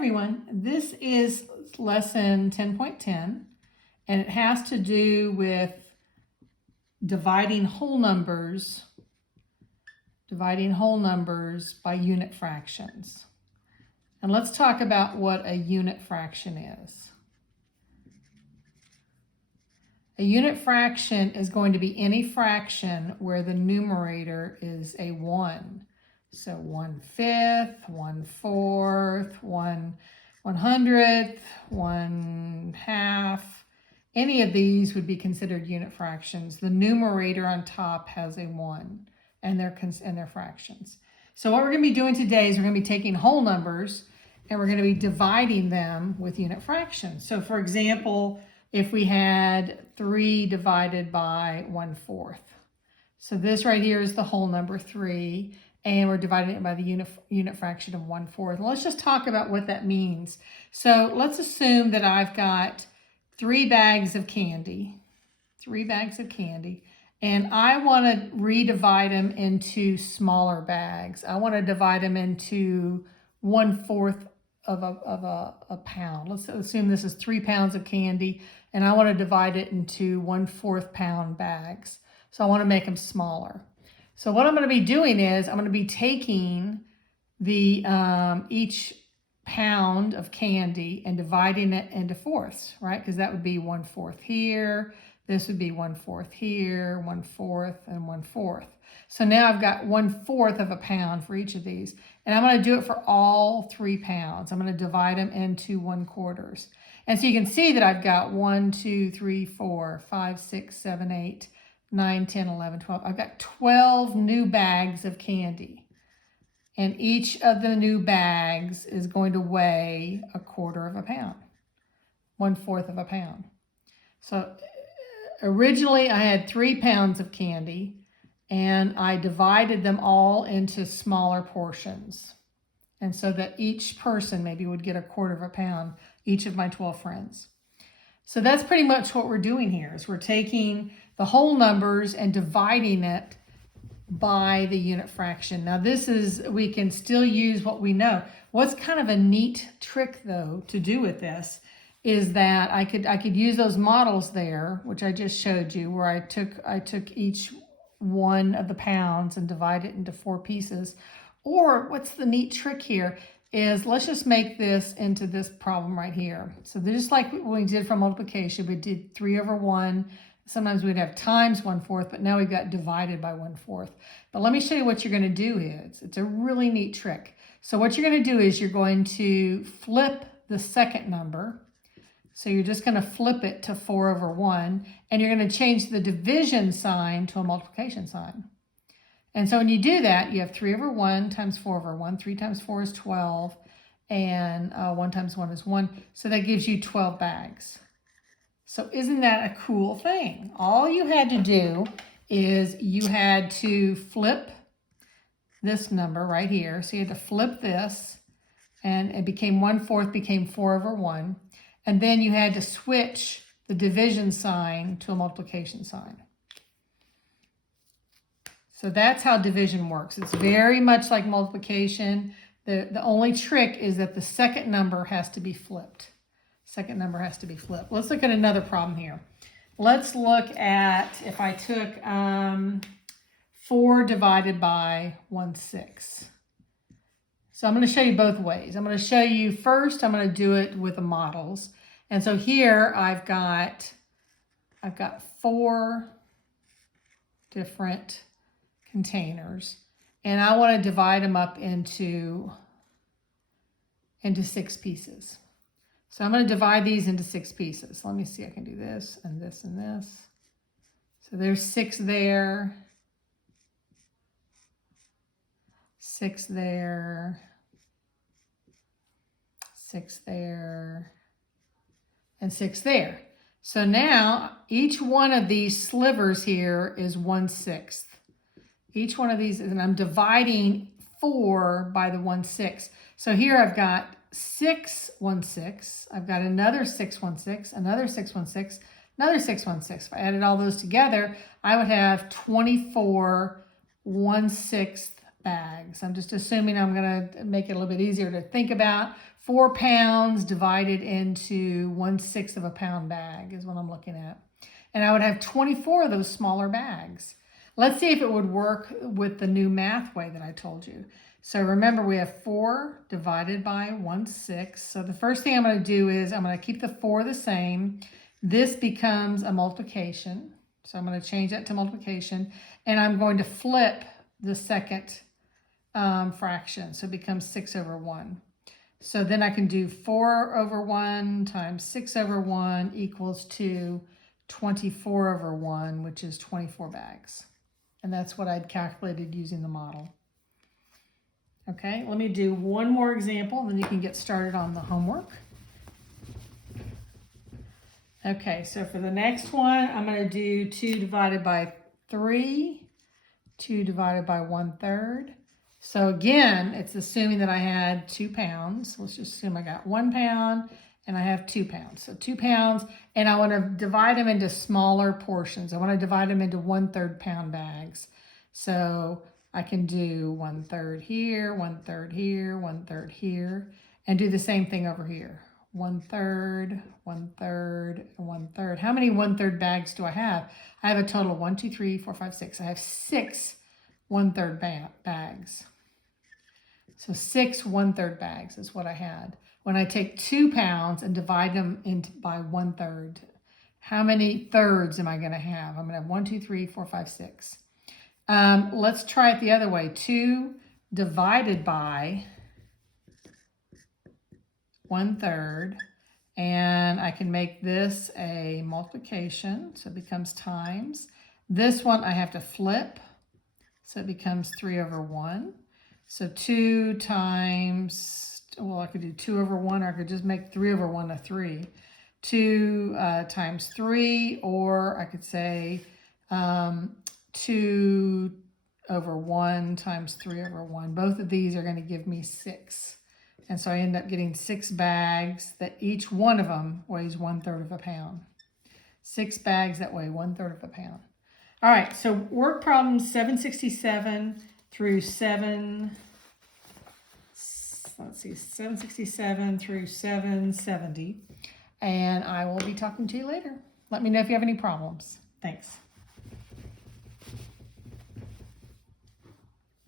everyone, this is lesson 10.10 and it has to do with dividing whole numbers by unit fractions. And let's talk about what a unit fraction is. A unit fraction is going to be any fraction where the numerator is a 1. So 1/5, 1/4, 1/100th, 1/2. Any of these would be considered unit fractions. The numerator on top has a 1 and they're fractions. So what we're going to be doing today is we're going to be taking whole numbers and we're going to be dividing them with unit fractions. So for example, if we had 3 divided by 1/4. So this right here is the whole number 3. And we're dividing it by the unit fraction of 1/4. And let's just talk about what that means. So let's assume that I've got 3 bags of candy, and I want to redivide them into smaller bags. I want to divide them into 1/4 of a pound. Let's assume this is 3 pounds of candy, and I want to divide it into 1/4 pound bags. So I want to make them smaller. So what I'm going to be doing is I'm going to be taking the each pound of candy and dividing it into fourths, right? Because that would be 1/4 here. This would be 1/4 here, 1/4 and 1/4. So now I've got 1/4 of a pound for each of these. And I'm going to do it for all 3 pounds. I'm going to divide them into 1/4. And so you can see that I've got 1, 2, 3, 4, 5, 6, 7, 8, 9, 10, 11, 12. I've got 12 new bags of candy. And each of the new bags is going to weigh 1/4 of a pound, 1/4 of a pound. So originally I had 3 pounds of candy and I divided them all into smaller portions. And so that each person maybe would get 1/4 of a pound, each of my 12 friends. So that's pretty much what we're doing here is we're taking the whole numbers and dividing it by the unit fraction. Now we can still use what we know. What's kind of a neat trick though to do with this is that I could use those models there, which I just showed you, where I took each one of the pounds and divide it into 4 pieces. Or what's the neat trick here is let's just make this into this problem right here. So just like when we did for multiplication, we did 3/1. Sometimes we'd have times 1/4, but now we've got divided by 1/4. But let me show you what you're going to do here. It's a really neat trick. So what you're going to do is you're going to flip the second number. So you're just going to flip it to 4/1, and you're going to change the division sign to a multiplication sign. And so when you do that, you have 3/1 times 4/1. 3 times 4 is 12, and 1 times 1 is 1. So that gives you 12 bags. So isn't that a cool thing? All you had to do is you had to flip this number right here. So you had to flip this, and it became 1/4 became 4/1. And then you had to switch the division sign to a multiplication sign. So that's how division works. It's very much like multiplication. The only trick is that the second number has to be flipped. Let's look at another problem here. Let's look at if I took 4 divided by 1/6. So I'm going to show you both ways. I'm going to show you first, I'm going to do it with the models. And so here I've got 4 different containers, and I want to divide them up into 6 pieces. So I'm going to divide these into 6 pieces. Let me see, I can do this and this and this. So there's 6 there, 6 there, 6 there, and 6 there. So now each one of these slivers here is 1/6. Each one of these, and I'm dividing 4 by the 1/6. So here I've got 6 1/6. I've got another 6 1/6, another 6 1/6, another 6 1/6. If I added all those together, I would have 24 1/6 bags. I'm just assuming I'm going to make it a little bit easier to think about. 4 pounds divided into 1/6 of a pound bag is what I'm looking at. And I would have 24 of those smaller bags. Let's see if it would work with the new math way that I told you. So remember, we have 4 divided by 1/6. So the first thing I'm going to do is I'm going to keep the 4 the same. This becomes a multiplication. So I'm going to change that to multiplication. And I'm going to flip the second fraction. So it becomes 6/1. So then I can do 4/1 times 6/1 equals to 24/1, which is 24 bags. And that's what I'd calculated using the model. Okay, let me do one more example, and then you can get started on the homework. Okay, so for the next one, I'm going to do 2 divided by 3, 2 divided by 1/3. So again, it's assuming that I had 2 pounds. Let's just assume I got 1 pound and I have 2 pounds. So 2 pounds, and I want to divide them into smaller portions. I want to divide them into 1/3 pound bags. So I can do 1/3 here, 1/3 here, 1/3 here, and do the same thing over here. 1/3, 1/3, and 1/3. How many 1/3 bags do I have? I have a total of 1, 2, 3, 4, 5, 6. I have 6 1/3 bags. So 6 1/3 bags is what I had. When I take 2 pounds and divide them by 1/3, how many thirds am I going to have? I'm going to have 1, 2, 3, 4, 5, 6. Let's try it the other way. 2 divided by 1/3, and I can make this a multiplication, so it becomes times. This one I have to flip, so it becomes 3/1. So 2 times, well, I could do 2/1, or I could just make 3/1 a 3. 2 times 3, or I could say 2/1 times 3/1. Both of these are going to give me 6. And so I end up getting 6 bags that each one of them weighs 1/3 of a pound. 6 bags that weigh 1/3 of a pound. All right, so work problems 767 through 767 through 770. And I will be talking to you later. Let me know if you have any problems. Thanks.